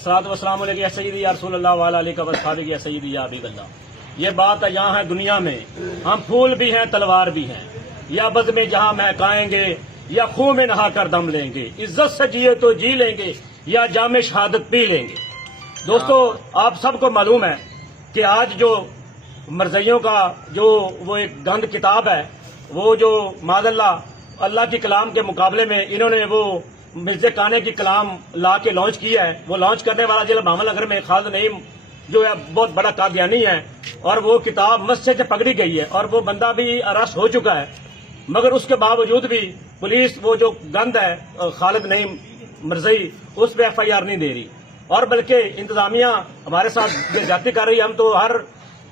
अस्सलातु वस्सलामु अलैका या सय्यदी या रसूल अल्लाह वाला अलैका वस्सहाबिक या सय्यदी या हबीब अल्लाह। ये बात यहाँ है दुनिया में, हम फूल भी हैं तलवार भी हैं, या बज़ में जहाँ महकाएंगे या खूह में नहा कर दम लेंगे, इज्जत से जिए तो जी लेंगे या जामे शहादत पी लेंगे। दोस्तों, आप सबको मालूम है कि आज जो मरज़इयों का जो वो एक गंद किताब है, वो जो मादअल्लाह अल्लाह की कलाम के मुकाबले में इन्होंने वो मिर्ज़ा काने की कलाम ला के लॉन्च किया है। वो लॉन्च करने वाला जिला भावल नगर में खालिद नईम जो है बहुत बड़ा कादियानी है, और वो किताब मस्जिद से पकड़ी गई है और वो बंदा भी अरेस्ट हो चुका है। मगर उसके बावजूद भी पुलिस वो जो गंद है खालिद नईम मरज़ई उस पर FIR नहीं दे रही, और बल्कि इंतजामिया हमारे साथ ज्यादती कर रही है। हम तो हर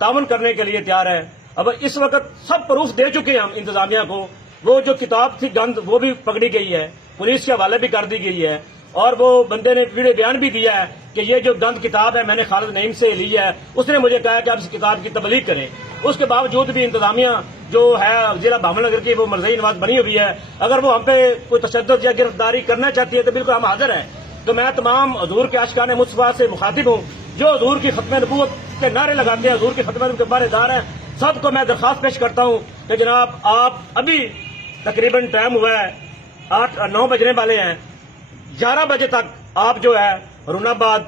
ताउन करने के लिए तैयार है। अब इस वक्त सब प्रूफ दे चुके हैं हम इंतजामिया को। वो जो किताब थी गंद वो भी पकड़ी गई है, पुलिस के हवाले भी कर दी गई है, और वो बंदे ने वीडियो बयान भी दिया है कि ये जो गंद किताब है मैंने खालिद नईम से ली है, उसने मुझे कहा कि आप इस किताब की तबलीग करें। उसके बावजूद भी इंतजामिया जो है जिला भावल नगर की वो मरज़ई नवाज बनी हुई है। अगर वो हम पे कोई तशद्दुद या गिरफ्तारी करना चाहती है तो बिल्कुल हम हाजिर हैं। तो मैं तमाम हजूर के आशिकाने मुस्तफा से मुखातिब हूँ जो हजूर की खत्म नबूवत के नारे लगाते हैं, हजूर की खत्म नबूवत के बारेदार हैं, सबको मैं दरख्वास्त पेश करता हूँ कि जनाब आप अभी तकरीबन टाइम हुआ है 8-9 बजने वाले हैं, 11 बजे तक आप जो है रूनाबाद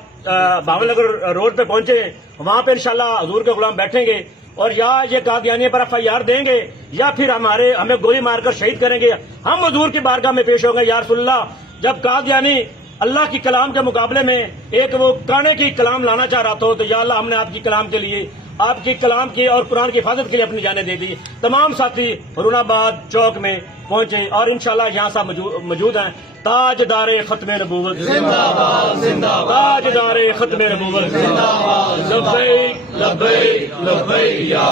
भावल नगर रोड पे पहुंचे, वहां पे इंशाल्लाह हजूर के गुलाम बैठेंगे और या ये कादियानी पर FIR देंगे या फिर हमें गोली मारकर शहीद करेंगे। हम हजूर की बारगाह में पेश होंगे। या रसूलल्लाह, जब कादियानी अल्लाह की कलाम के मुकाबले में एक वो काने की कलाम लाना चाह रहा था, तो या अल्लाह हमने आपकी कलाम के लिए, आपकी कलाम की और कुरान की हिफाजत के लिए अपनी जानें दे दी। तमाम साथी रूनाबाद चौक में पहुंचे और इंशाल्लाह यहाँ सब मौजूद हैं। ताजदारे खत्मे नबूवत जिंदाबाद जिंदाबाद, ताजदारे खत्मे नबूवत जिंदाबाद, लब्बैक लब्बैक लब्बैक या